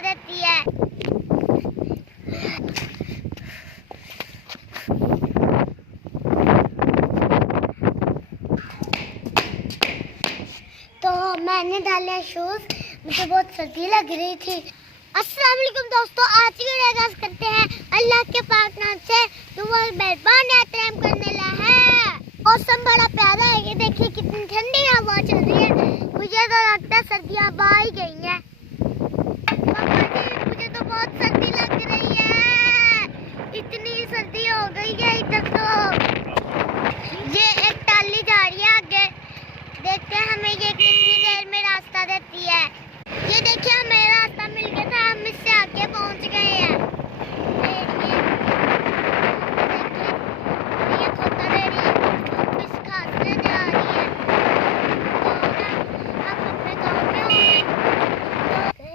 रास्ता देती है। तो मैंने डाले शूज, मुझे बहुत सर्दी लग रही थी। अस्सलाम वालेकुम दोस्तों, आज की वीडियो आगाज़ करते हैं अल्लाह के पाक नाम से जो वो मेहरबान रहम करने वाला है। मौसम बड़ा प्यारा है, ये देखिए कितनी ठंडी हवा चल रही है। मुझे तो लगता है सर्दियाँ आ ही गई हैं। पापा जी, मुझे तो बहुत सर्दी लग रही है, इतनी सर्दी हो गई है इधर। तो ये एक टाली जा रही है आगे, देखते हैं हमें ये कितनी देर में रास्ता देती है। ये देखिए हमें रास्ता मिल गया था, हम इससे आगे पहुंच गए हैं। ये खोता दे रही है, इस घास से जा रही है। तो हम अपने गांव में होंगे। तो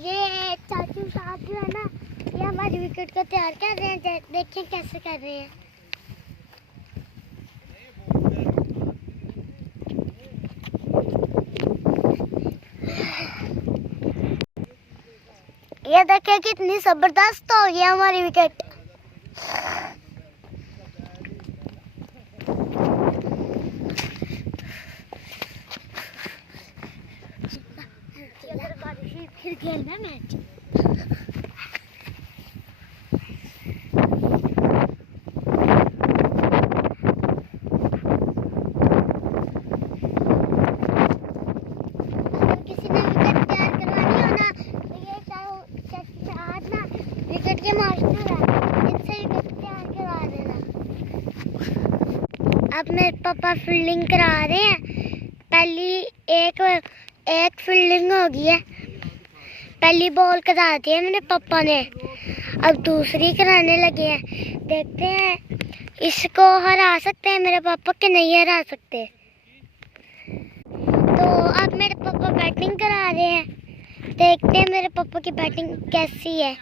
ये चाचू साहब जो है ना, ये हमारी विकेट को तैयार कर रहे हैं। देखिए कैसे कर रहे हैं। ये देखिए कितनी जबरदस्त हो गई हमारी विकेट। फिर खेलना मैच। किसी ने विकेट तैयार करवानी हो ना, तो ये विकेट के मास्टर है, इनसे विकेट तैयार करवा देना। अब मेरे पापा फील्डिंग करा रहे हैं। पहली एक फील्डिंग हो गई है, पहली बॉल करा दी है मेरे पापा ने, अब दूसरी कराने लगे हैं। देखते हैं इसको हरा सकते हैं मेरे पापा के, नहीं हरा सकते। तो अब मेरे पापा बैटिंग करा रहे हैं, देखते हैं मेरे पापा की बैटिंग कैसी है।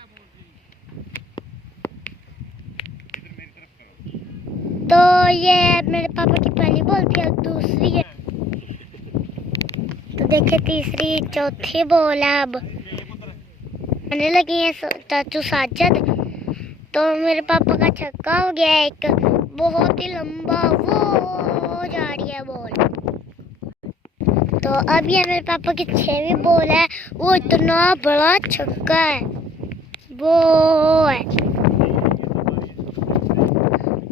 तो ये मेरे पापा की पहली बॉल थी, अब दूसरी है। तो देखिए तीसरी चौथी बॉल है। अब आने लगी है चाचू साजिद। तो मेरे पापा का छक्का हो गया एक, बहुत ही लंबा वो जा रही है बॉल। तो अब ये मेरे पापा की 6वीं बॉल है, वो इतना बड़ा छक्का है वो है।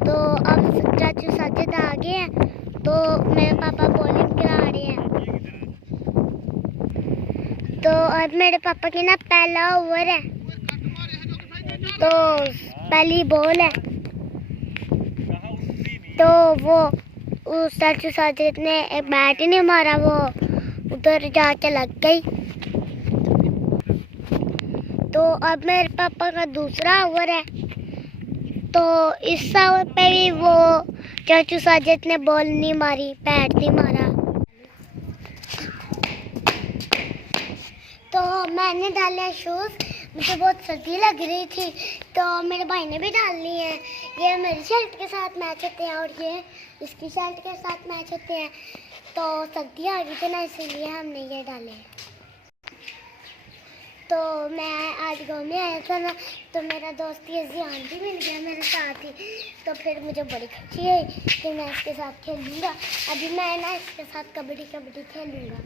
तो अब चाचू साजिद आ गए हैं, तो मेरे पापा बॉलिंग करा रहे हैं। तो अब मेरे पापा की ना पहला ओवर है, तो पहली बॉल है। तो वो उस चाचू साजिद ने एक बैट ही नहीं मारा, वो उधर जाके लग गई। तो अब मेरे पापा का दूसरा ओवर है, तो इस ओवर पे भी वो चाचू साजिद ने बॉल नहीं मारी, बैट नहीं मारा। तो मैंने डाले शूज़, मुझे बहुत सर्दी लग रही थी, तो मेरे भाई ने भी डाल ली है। ये मेरी शर्ट के साथ मैच होते हैं और ये इसकी शर्ट के साथ मैच होते हैं। तो सर्दी आ गई थी ना, इसीलिए हमने ये डाले। तो मैं आज गाँव में आया था ना, तो मेरा दोस्त ये जियान भी मिल गया मेरे साथ ही। तो फिर मुझे बड़ी खुशी है कि मैं इसके साथ खेलूँगा। अभी मैं ना इसके साथ कबड्डी खेलूँगा।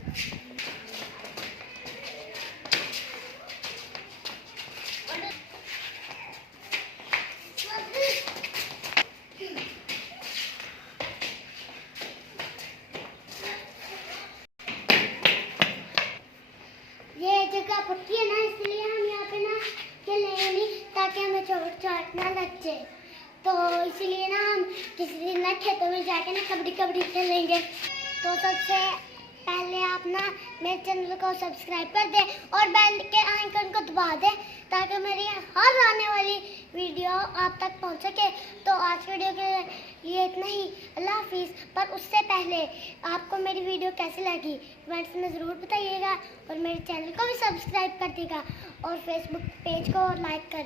ये जगह पक्की है ना, इसलिए हम यहाँ पे ना खेलेंगे नहीं, ताकि हमें चोट चाट ना लग जाए। तो इसलिए ना हम किसी दिन ना खेतों में जाके ना कबड्डी खेलेंगे। तो सबसे पहले आप ना मेरे चैनल को सब्सक्राइब कर दें और बेल के आइकन को दबा दें, ताकि मेरी हर आने वाली वीडियो आप तक पहुंच सके। तो आज वीडियो के लिए इतना ही, अल्लाह हाफिज़। पर उससे पहले आपको मेरी वीडियो कैसी लगी कमेंट्स में ज़रूर बताइएगा, और मेरे चैनल को भी सब्सक्राइब कर देगा और फेसबुक पेज को लाइक कर